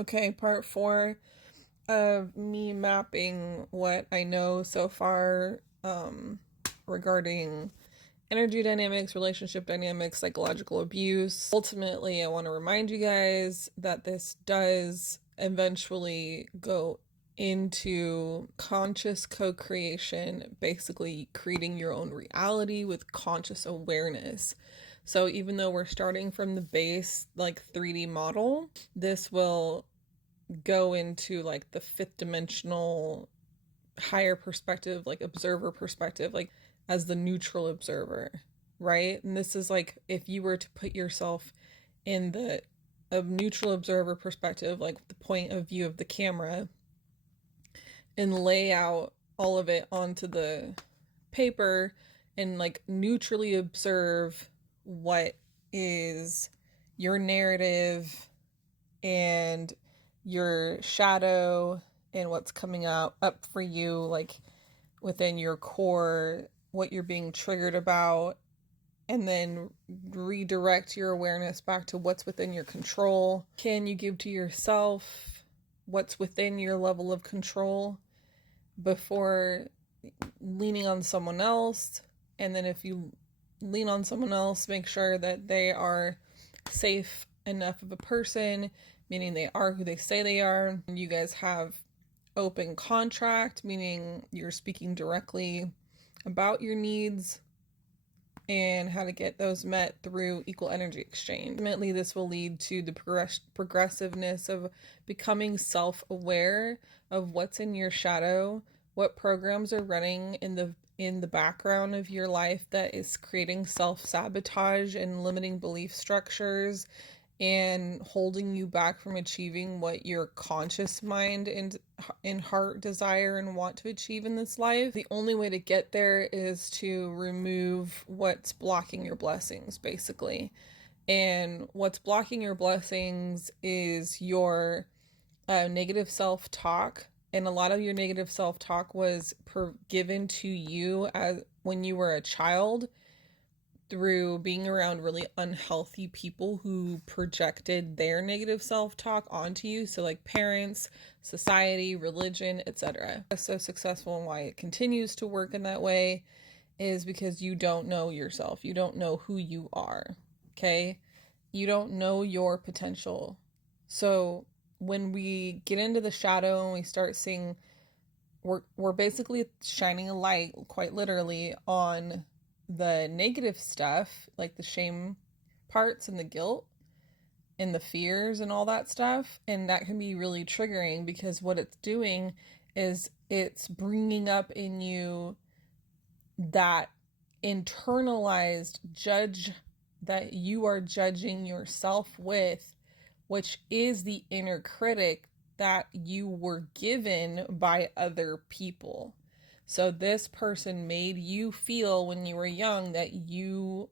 Okay, part four of me mapping what I know so far regarding energy dynamics, relationship dynamics, psychological abuse. Ultimately, I want to remind you guys that this does eventually go into conscious co-creation, basically creating your own reality with conscious awareness. So even though we're starting from the base, like 3D model, this will go into like the fifth dimensional higher perspective, like observer perspective, like as the neutral observer, right? And this is like if you were to put yourself in the a neutral observer perspective, like the point of view of the camera, and lay out all of it onto the paper and like neutrally observe what is your narrative and your shadow and what's coming up for you, like within your core, what you're being triggered about, and then redirect your awareness back to what's within your control. Can you give to yourself what's within your level of control before leaning on someone else? And then if you lean on someone else, make sure that they are safe enough of a person, meaning they are who they say they are. You guys have open contract, meaning you're speaking directly about your needs and how to get those met through equal energy exchange. Ultimately, this will lead to the progressiveness of becoming self-aware of what's in your shadow, what programs are running in the background of your life that is creating self-sabotage and limiting belief structures and holding you back from achieving what your conscious mind and heart desire and want to achieve in this life. The only way to get there is to remove what's blocking your blessings, basically. And what's blocking your blessings is your negative self-talk. And a lot of your negative self-talk was given to you as when you were a child, through being around really unhealthy people who projected their negative self-talk onto you. So like parents, society, religion, etc. So successful, and why it continues to work in that way is because you don't know yourself. You don't know who you are. Okay? You don't know your potential. So when we get into the shadow and we start seeing, we're basically shining a light, quite literally, on the negative stuff, like the shame parts and the guilt and the fears and all that stuff. And that can be really triggering because what it's doing is it's bringing up in you that internalized judge that you are judging yourself with, which is the inner critic that you were given by other people. So this person made you feel when you were young that you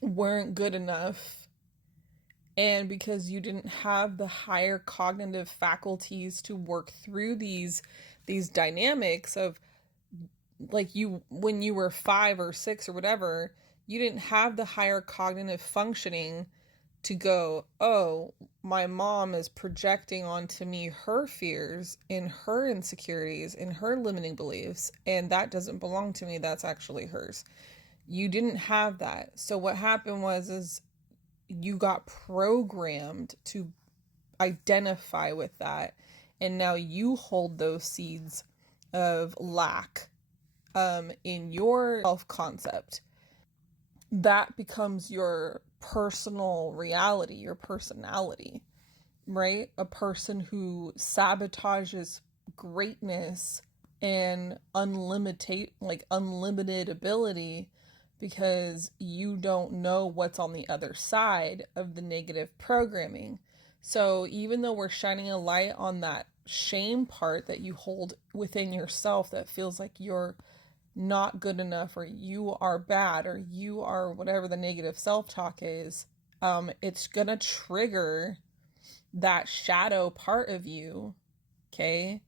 weren't good enough. And because you didn't have the higher cognitive faculties to work through these dynamics of, like, you when you were 5 or 6 or whatever, you didn't have the higher cognitive functioning to go, oh, my mom is projecting onto me her fears and her insecurities and her limiting beliefs, and that doesn't belong to me. That's actually hers. You didn't have that. So what happened is you got programmed to identify with that, and now you hold those seeds of lack in your self-concept. That becomes your personal reality, your personality, right? A person who sabotages greatness and unlimited ability because you don't know what's on the other side of the negative programming. So even though we're shining a light on that shame part that you hold within yourself that feels like you're not good enough or you are bad or you are whatever the negative self-talk is, it's gonna trigger that shadow part of you, okay,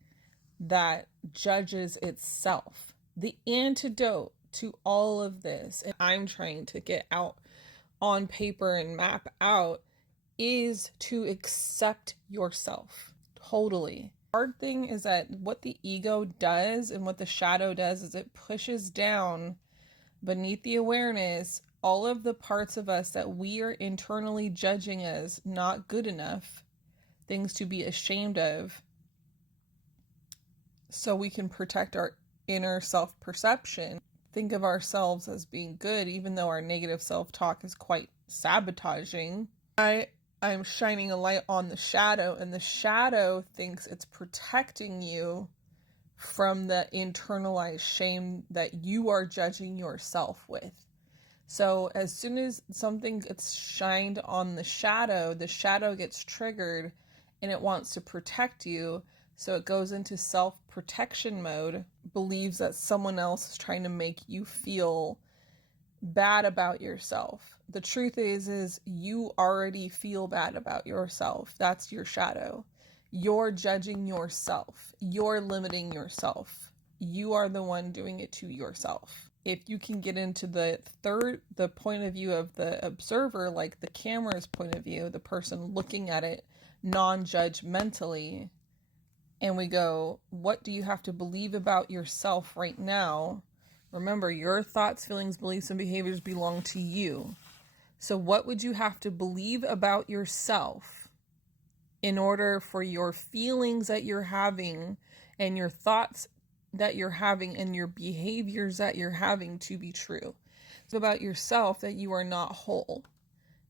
that judges itself. The antidote to all of this, and I'm trying to get out on paper and map out, is to accept yourself. Totally. Hard thing is that what the ego does and what the shadow does is it pushes down beneath the awareness all of the parts of us that we are internally judging as not good enough, things to be ashamed of, so we can protect our inner self-perception. Think of ourselves as being good, even though our negative self-talk is quite sabotaging. I'm shining a light on the shadow, and the shadow thinks it's protecting you from the internalized shame that you are judging yourself with. So as soon as something gets shined on the shadow gets triggered and it wants to protect you. So it goes into self-protection mode, believes that someone else is trying to make you feel bad about yourself. The truth is you already feel bad about yourself. That's your shadow. You're judging yourself. You're limiting yourself. You are the one doing it to yourself. If you can get into the point of view of the observer, like the camera's point of view, the person looking at it non-judgmentally, and we go, what do you have to believe about yourself right now? Remember, your thoughts, feelings, beliefs, and behaviors belong to you. So what would you have to believe about yourself in order for your feelings that you're having and your thoughts that you're having and your behaviors that you're having to be true? It's about yourself that you are not whole,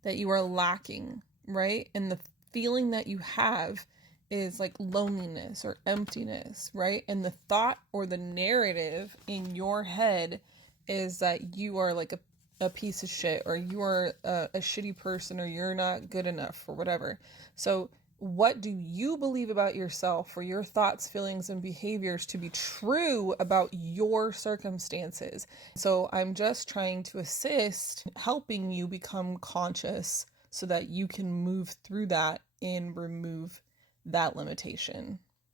that you are lacking, right? And the feeling that you have is like loneliness or emptiness, right? And the thought or the narrative in your head is that you are like a piece of shit, or you are a shitty person, or you're not good enough, or whatever. So what do you believe about yourself for your thoughts, feelings, and behaviors to be true about your circumstances? So I'm just trying to assist, helping you become conscious so that you can move through that and remove that limitation.